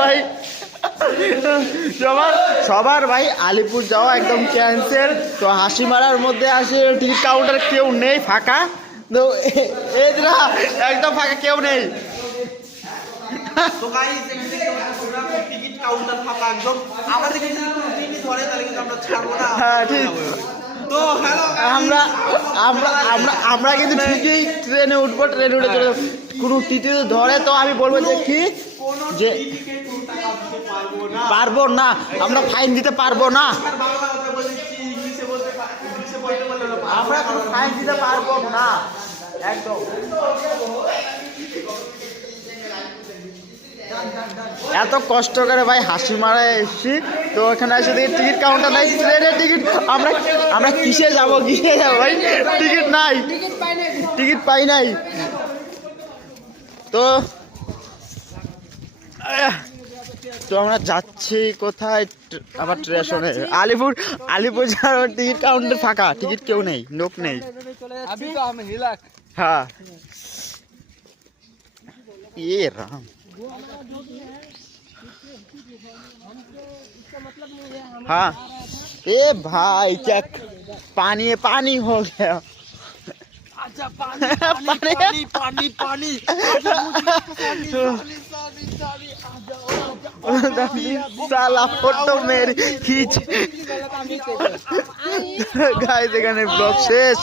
ভাই সবার ভাই আলিপুর যাওয়া একদম ক্যান্সেল। তো হাসি মারার মধ্যে আসে টিকিট কাউন্টার কেউ নেই, ফাঁকা। তো এরা একদম ফাঁকা, কেউ নেই। তো গাইস টিকিট কাউন্টার ফাঁকা একদম। আমাদের কিন্তু টিকিট ধরে তাহলে কিন্তু আমরা ছাড়বো না। হ্যাঁ ঠিক। তো হ্যালো আমরা আমরা আমরা আমরা কিন্তু ঠিকই ট্রেনে উঠবো, ট্রেনে উঠে চলে যাবো। কোনো টিটি ধরে তো আমি বলবো যে কি যে পারবো না, আমরা ফাইন দিতে পারবো না, আমরা কোনো ফাইন দিতে পারবো না একদম। এত কষ্ট করে ভাই হাসি মারায় এসছি, তো এখানে এসে দেখি টিকিট কাউন্টার নাই, ট্রেনের টিকিট। আমরা আমরা কিসে যাবো, গিয়ে যাবো ভাই, টিকিট নাই, টিকিট পাই নাই। তো তো আমরা যাচ্ছি কোথায়, আবার স্টেশনে আলিপুর যাওয়ার টিকিট কাউন্টার ফাঁকা, টিকিট কেউ নেই, লোক নেই। হ্যাঁ ये राम हाँ ए भाई क्या पानी पानी हो गया। अच्छा पानी पानी पानी साला फोटो मेरी खींच। गाइस এখানে ব্লগ শেষ।